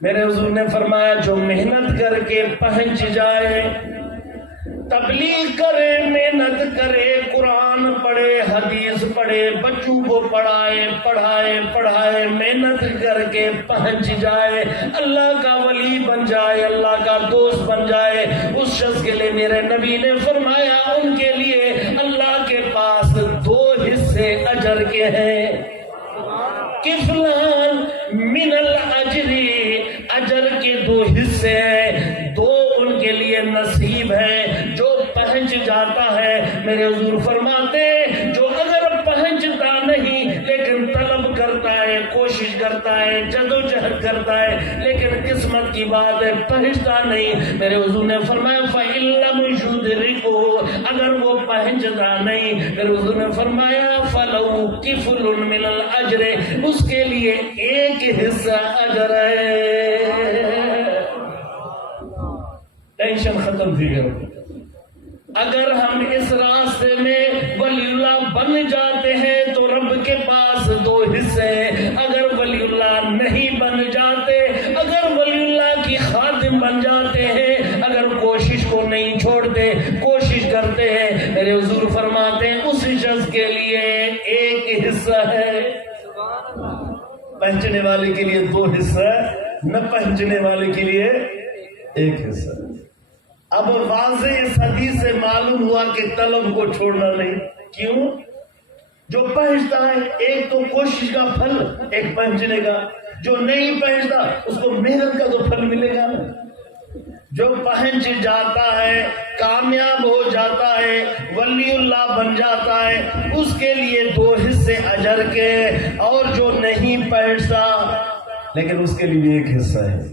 میرے حضور نے فرمایا جو محنت کر کے پہنچ جائے، تبلیغ کرے، محنت کرے، قرآن پڑھے، حدیث پڑھے، بچوں کو پڑھائے، محنت کر کے پہنچ جائے، اللہ کا ولی بن جائے، اللہ کا دوست بن جائے، اس شخص کے لیے میرے نبی نے فرمایا ان کے لیے اللہ کے پاس 2 حصے اجر کے ہیں، کفلان من الاجر، اجر کے 2 حصے ہیں، 2 ان کے لیے نصیب ہے جو پہنچ جاتا ہے۔ میرے حضور فرماتے جو اگر پہنچتا نہیں لیکن طلب کرتا ہے، کوشش کرتا ہے، جدوجہد کرتا ہے، لیکن قسمت کی بات ہے پہنچتا نہیں، میرے حضور نے فرمایا فَإِن لَّمْ يُدْرِكْهُ، اگر وہ پہنچتا نہیں، میرے حضور نے فرمایا فَلَهُ كِفْلٌ مِّنَ الْأَجْرِ، اس کے لیے 1 حصہ اجر ہے۔ ٹینشن ختم تھی گئی۔ اگر ہم اس راستے میں ولی اللہ بن جاتے ہیں تو رب کے پاس 2 حصے ہیں، اگر ولی اللہ نہیں بن جاتے، اگر ولی اللہ کی خادم بن جاتے ہیں، اگر کوشش کو نہیں چھوڑتے، کوشش کرتے ہیں، میرے حضور فرماتے ہیں اس شخص کے لیے 1 حصہ ہے۔ پہنچنے والے کے لیے 2 حصہ، نہ پہنچنے والے کے لیے 1 حصہ۔ اب واضح اس حدیث سے معلوم ہوا کہ طلب کو چھوڑنا نہیں۔ کیوں؟ جو پہنچتا ہے ایک تو کوشش کا پھل، ایک پہنچنے کا، جو نہیں پہنچتا اس کو محنت کا تو پھل ملے گا۔ جو پہنچ جاتا ہے، کامیاب ہو جاتا ہے، ولی اللہ بن جاتا ہے، اس کے لیے 2 حصے اجر کے، اور جو نہیں پہنچتا لیکن اس کے لیے 1 حصہ ہے۔